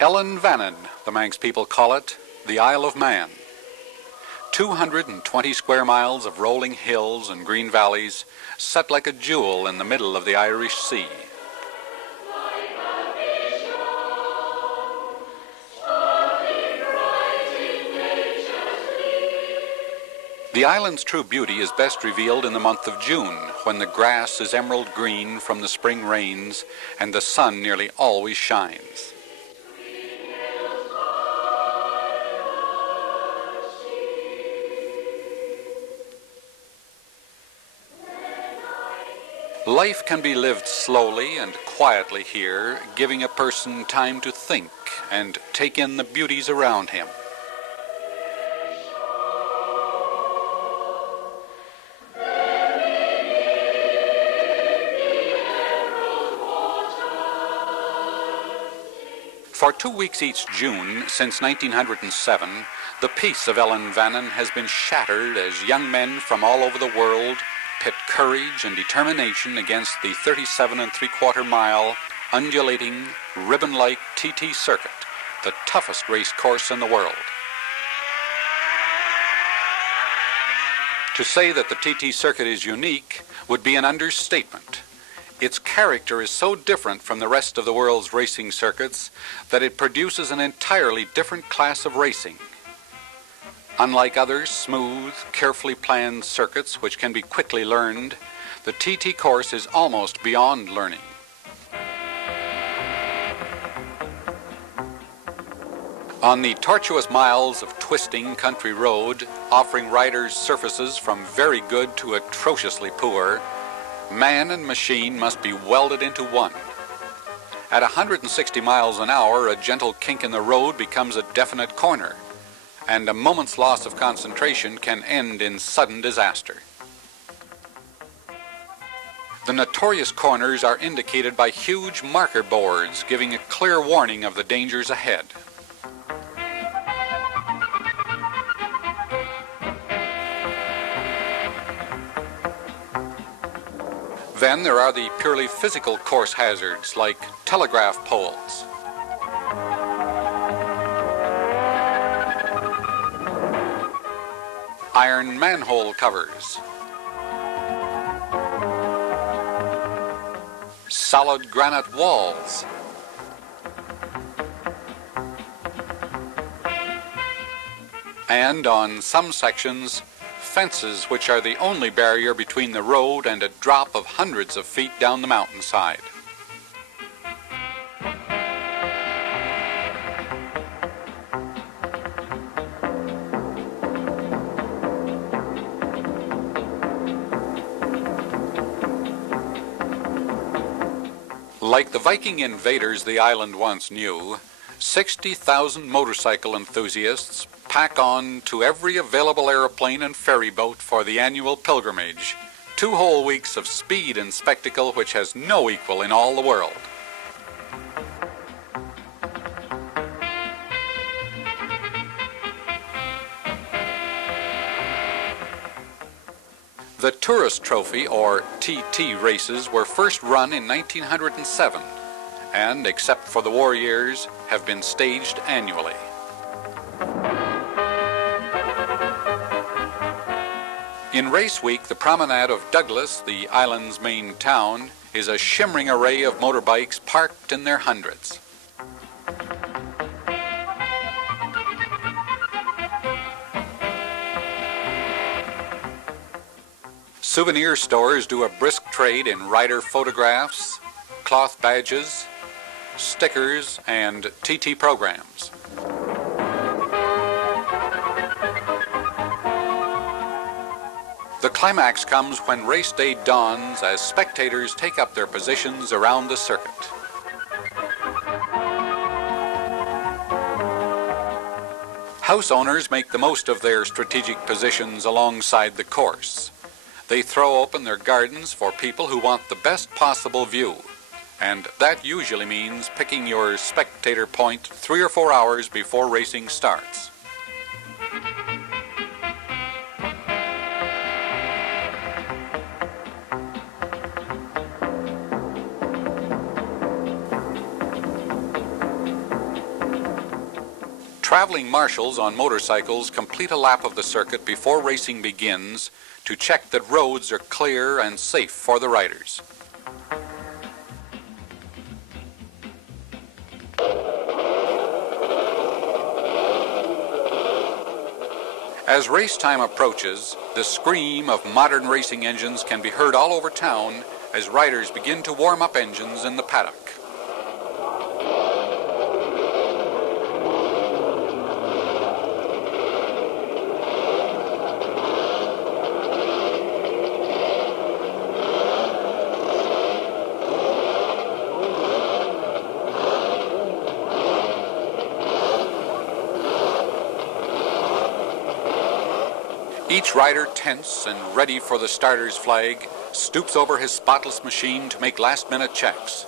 Ellan, Vannin, the Manx people call it, the Isle of Man. 220 square miles of rolling hills and green valleys, set like a jewel in the middle of the Irish Sea. The island's true beauty is best revealed in the month of June, when the grass is emerald green from the spring rains and the sun nearly always shines. Life can be lived slowly and quietly here, giving a person time to think and take in the beauties around him. For 2 weeks each June since 1907, the peace of Ellan, Vannin has been shattered as young men from all over the world pit courage and determination against the 37 3/4 mile, undulating, ribbon-like TT circuit, the toughest race course in the world. To say that the TT circuit is unique would be an understatement. Its character is so different from the rest of the world's racing circuits that it produces an entirely different class of racing. Unlike other smooth, carefully planned circuits which can be quickly learned, the TT course is almost beyond learning. On the tortuous miles of twisting country road, offering riders surfaces from very good to atrociously poor, man and machine must be welded into one. At 160 miles an hour, a gentle kink in the road becomes a definite corner, and a moment's loss of concentration can end in sudden disaster. The notorious corners are indicated by huge marker boards giving a clear warning of the dangers ahead. Then there are the purely physical course hazards like telegraph poles, iron manhole covers, solid granite walls, and on some sections, fences which are the only barrier between the road and a drop of hundreds of feet down the mountainside. Like the Viking invaders the island once knew, 60,000 motorcycle enthusiasts pack on to every available airplane and ferry boat for the annual pilgrimage, 2 whole weeks of speed and spectacle which has no equal in all the world. The Tourist Trophy, or TT races, were first run in 1907, and, except for the war years, have been staged annually. In race week, the promenade of Douglas, the island's main town, is a shimmering array of motorbikes parked in their hundreds. Souvenir stores do a brisk trade in rider photographs, cloth badges, stickers, and TT programs. The climax comes when race day dawns as spectators take up their positions around the circuit. House owners make the most of their strategic positions alongside the course. They throw open their gardens for people who want the best possible view, and that usually means picking your spectator point 3 or 4 hours before racing starts. Traveling marshals on motorcycles complete a lap of the circuit before racing begins to check that roads are clear and safe for the riders. As race time approaches, the scream of modern racing engines can be heard all over town as riders begin to warm up engines in the paddock. Each rider, tense and ready for the starter's flag, stoops over his spotless machine to make last-minute checks.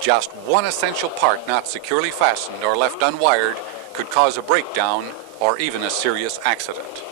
Just one essential part not securely fastened or left unwired could cause a breakdown or even a serious accident.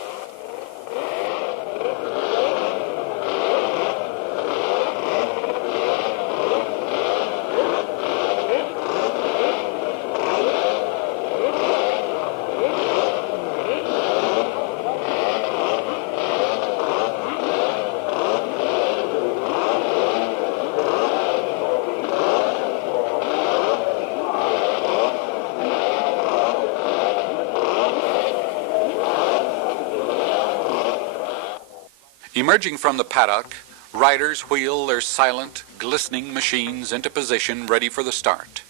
Emerging from the paddock, riders wheel their silent, glistening machines into position ready for the start.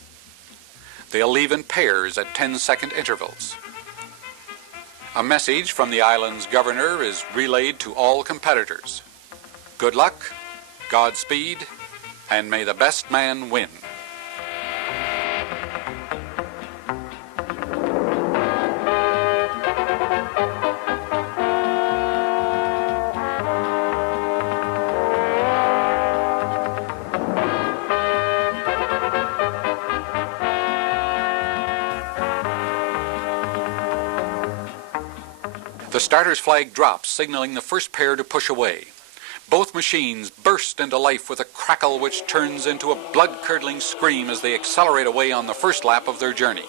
They'll leave in pairs at 10-second intervals. A message from the island's governor is relayed to all competitors. Good luck, Godspeed, and may the best man win. The starter's flag drops, signaling the first pair to push away. Both machines burst into life with a crackle which turns into a blood-curdling scream as they accelerate away on the first lap of their journey.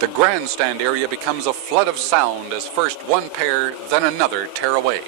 The grandstand area becomes a flood of sound as first one pair, then another tear away.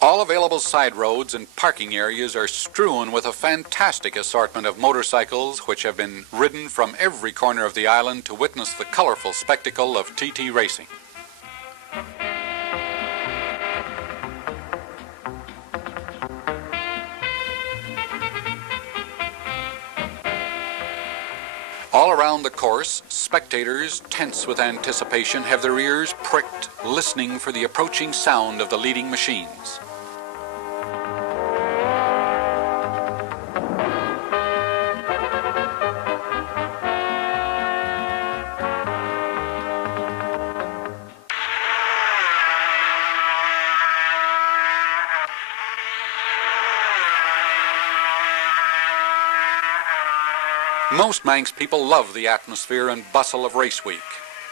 All available side roads and parking areas are strewn with a fantastic assortment of motorcycles which have been ridden from every corner of the island to witness the colorful spectacle of TT racing. All around the course, spectators, tense with anticipation, have their ears pricked, listening for the approaching sound of the leading machines. Most Manx people love the atmosphere and bustle of Race Week,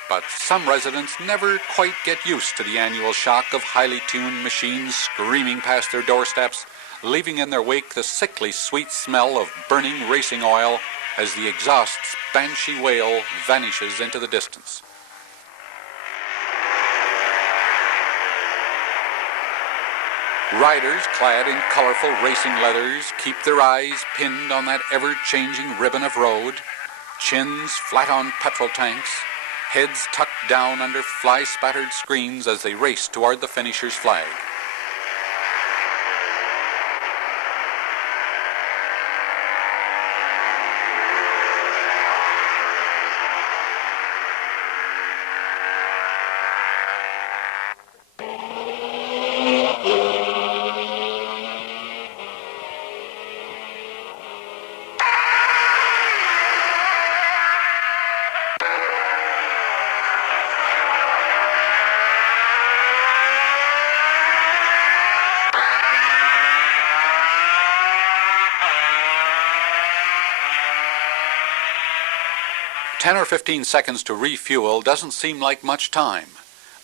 but some residents never quite get used to the annual shock of highly tuned machines screaming past their doorsteps, leaving in their wake the sickly sweet smell of burning racing oil as the exhaust's banshee wail vanishes into the distance. Riders clad in colorful racing leathers keep their eyes pinned on that ever-changing ribbon of road, chins flat on petrol tanks, heads tucked down under fly-spattered screens as they race toward the finisher's flag. 10 or 15 seconds to refuel doesn't seem like much time,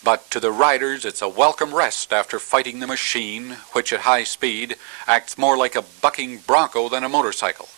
but to the riders it's a welcome rest after fighting the machine, which at high speed acts more like a bucking bronco than a motorcycle.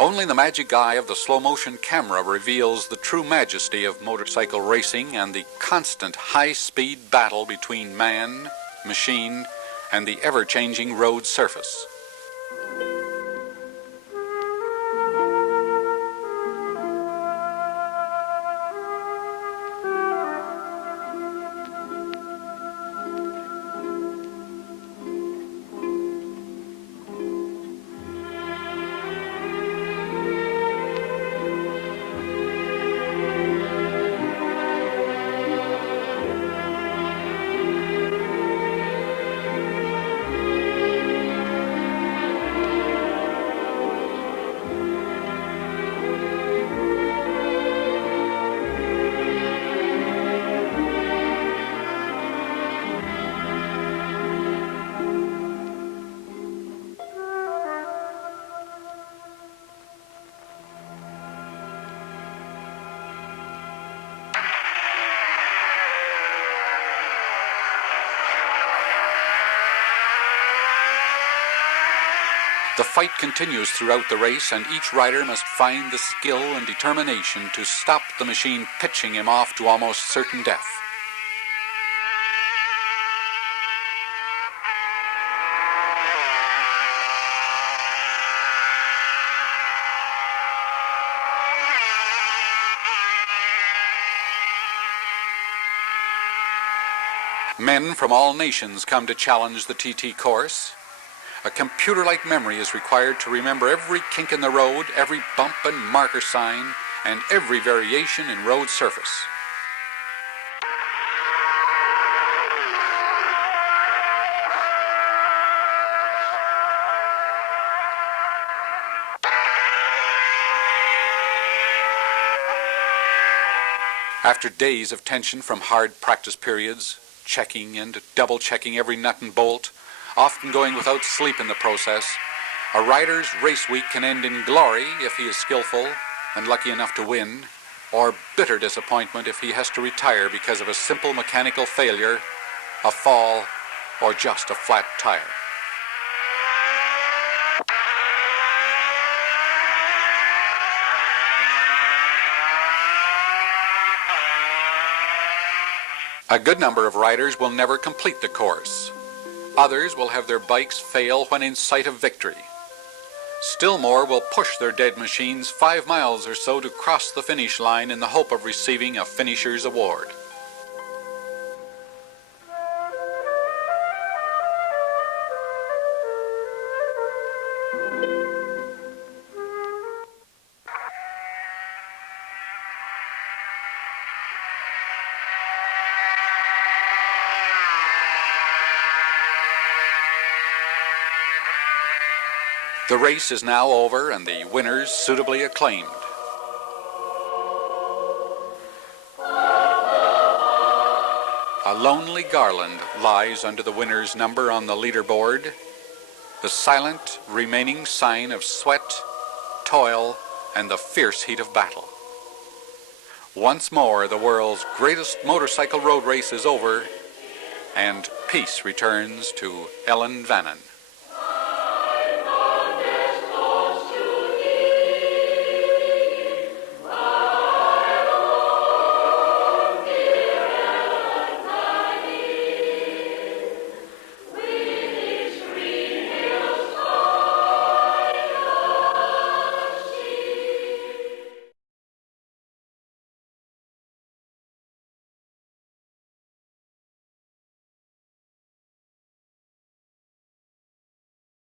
Only the magic eye of the slow-motion camera reveals the true majesty of motorcycle racing and the constant high-speed battle between man, machine, and the ever-changing road surface. The fight continues throughout the race, and each rider must find the skill and determination to stop the machine pitching him off to almost certain death. Men from all nations come to challenge the TT course. A computer-like memory is required to remember every kink in the road, every bump and marker sign, and every variation in road surface. After days of tension from hard practice periods, checking and double-checking every nut and bolt, often going without sleep in the process, a rider's race week can end in glory if he is skillful and lucky enough to win, or bitter disappointment if he has to retire because of a simple mechanical failure, a fall, or just a flat tire. A good number of riders will never complete the course. Others will have their bikes fail when in sight of victory. Still more will push their dead machines 5 miles or so to cross the finish line in the hope of receiving a finisher's award. The race is now over and the winners suitably acclaimed. A lonely garland lies under the winner's number on the leaderboard, the silent remaining sign of sweat, toil, and the fierce heat of battle. Once more, the world's greatest motorcycle road race is over, and peace returns to Ellan, Vannin.